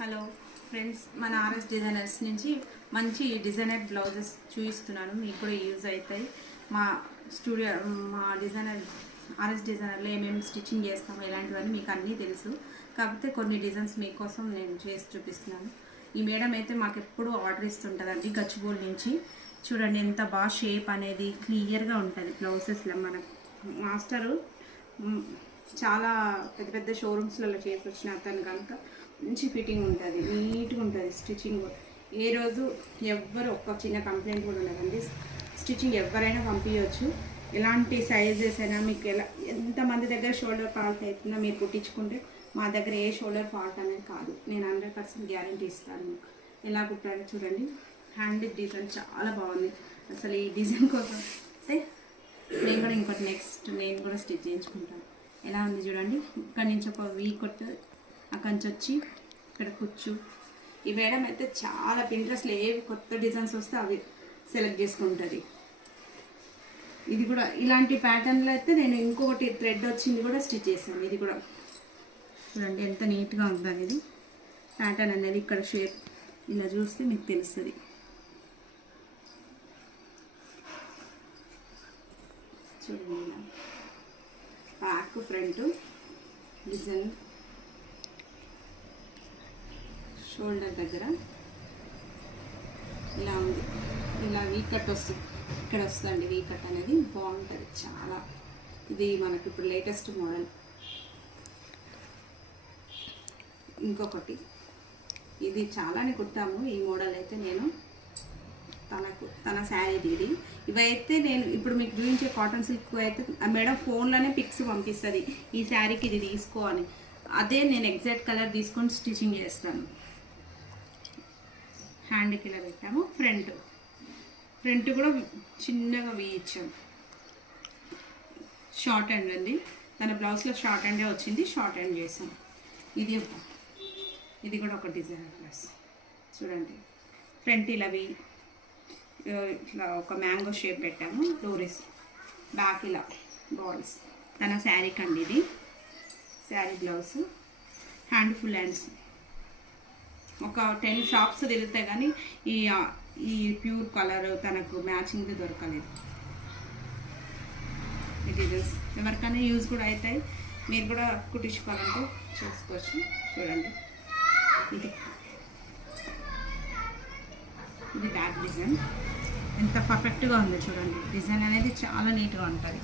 Hello friends, మన RS designers నుంచి మంచి డిజైనర్ బ్లౌజెస్ చూపిస్తున్నాను. మీకు కూడా యూజ్ అవుతాయి. మా స్టూడియో మా డిజైనర్ ఆర్ఎస్ డిజైనర్లో ఏమేమి స్టిచ్చింగ్ చేస్తామో ఇలాంటివన్నీ మీకు అన్నీ తెలుసు. కాకపోతే కొన్ని డిజైన్స్ మీకోసం నేను చేసి చూపిస్తున్నాను. ఈ మేడం అయితే మాకు ఎప్పుడూ ఆర్డర్ ఇస్తుంటుందండి గచ్చిబౌలి నుంచి. చూడండి ఎంత బాగా షేప్ అనేది క్లియర్గా ఉంటుంది బ్లౌజెస్లో. మన మాస్టరు చాలా పెద్ద పెద్ద షోరూమ్స్లలో చేసి వచ్చిన అతను కనుక మంచి ఫిట్టింగ్ ఉంటుంది, నీట్గా ఉంటుంది స్టిచ్చింగ్. ఏ రోజు ఎవ్వరు ఒక్క చిన్న కంప్లైంట్ కూడా ఉండదండి. స్టిచ్చింగ్ ఎవరైనా పంపించవచ్చు, ఎలాంటి సైజెస్ అయినా. మీకు ఎంతమంది దగ్గర షోల్డర్ ఫాల్ట్ అవుతుందో మీరు కుట్టించుకుంటే మా దగ్గర ఏ షోల్డర్ ఫాల్ట్ అనేది కాదు. నేను 100% గ్యారంటీ ఇస్తాను. ఎలా కుట్టారో చూడండి. హ్యాండ్ డిజైన్ చాలా బాగుంది. అసలు ఈ డిజైన్ కోసం అయితే నేను కూడా ఇంకోటి నేను కూడా స్టిచ్ చేయించుకుంటాను. ఎలా ఉంది చూడండి. ఇక్కడ నుంచి ఒక వీ కొట్టు, అక్కడి నుంచి వచ్చి ఇక్కడ కుచ్చు. ఈ మేడం అయితే చాలా పింట్రెస్ట్లో ఏవి కొత్త డిజైన్స్ వస్తే అవి సెలెక్ట్ చేసుకుంటుంది. ఇది కూడా ఇలాంటి ప్యాటర్న్లో అయితే నేను ఇంకొకటి థ్రెడ్ వచ్చింది కూడా స్టిచ్ చేశాను. ఇది కూడా చూడండి ఎంత నీట్గా ఉంది అనేది ప్యాటర్న్ అనేది. ఇక్కడ షేప్ ఇలా చూస్తే మీకు తెలుస్తుంది. చూడండి ఇలా బ్యాక్ ఫ్రంట్ డిజైన్, షోల్డర్ దగ్గర ఇలా ఉంది. ఇలా వీకట్ వస్తుంది, ఇక్కడ వస్తుందండి వీకట్ అనేది. బాగుంటుంది చాలా. ఇది మనకి ఇప్పుడు లేటెస్ట్ మోడల్. ఇంకొకటి ఇది చాలానే కుట్టాము. ఈ మోడల్ అయితే నేను తన శారీది ఇది. ఇవైతే నేను ఇప్పుడు మీకు చూపించే కాటన్ సిల్క్ అయితే మేడం ఫోన్లోనే పిక్స్ పంపిస్తుంది, ఈ శారీకి ఇది తీసుకో అని. అదే నేను ఎగ్జాక్ట్ కలర్ తీసుకొని స్టిచ్చింగ్ చేస్తాను. హ్యాండ్కి ఇలా పెట్టాము. ఫ్రంట్ కూడా చిన్నగా వేయించాము. షార్ట్ హ్యాండ్ అండి, తన బ్లౌజ్లో షార్ట్ హ్యాండే వచ్చింది, షార్ట్ హ్యాండ్ చేసాం. ఇది కూడా ఒక డిజైన్ ప్లస్. చూడండి ఫ్రంట్ ఇలా ఇట్లా ఒక మ్యాంగో షేప్ పెట్టాము. డోరీస్ బ్యాక్ ఇలా బాల్స్. తన శారీ కండి ఇది, sari blouse. Hand full hands. ఒక 10 షాప్స్ తిరుగుతాయి కానీ ఈ ప్యూర్ కలర్ తనకు మ్యాచింగ్ దొరకలేదు. ఈ డిజైన్స్ ఎవరికైనా యూజ్ కూడా అవుతాయి. మీరు కూడా కుట్టించుకోవాలంటే చేసుకోవచ్చు. చూడండి ఇది బ్యాక్ డిజైన్ ఎంత పర్ఫెక్ట్గా ఉంది చూడండి. డిజైన్ అనేది చాలా నీట్గా ఉంటుంది.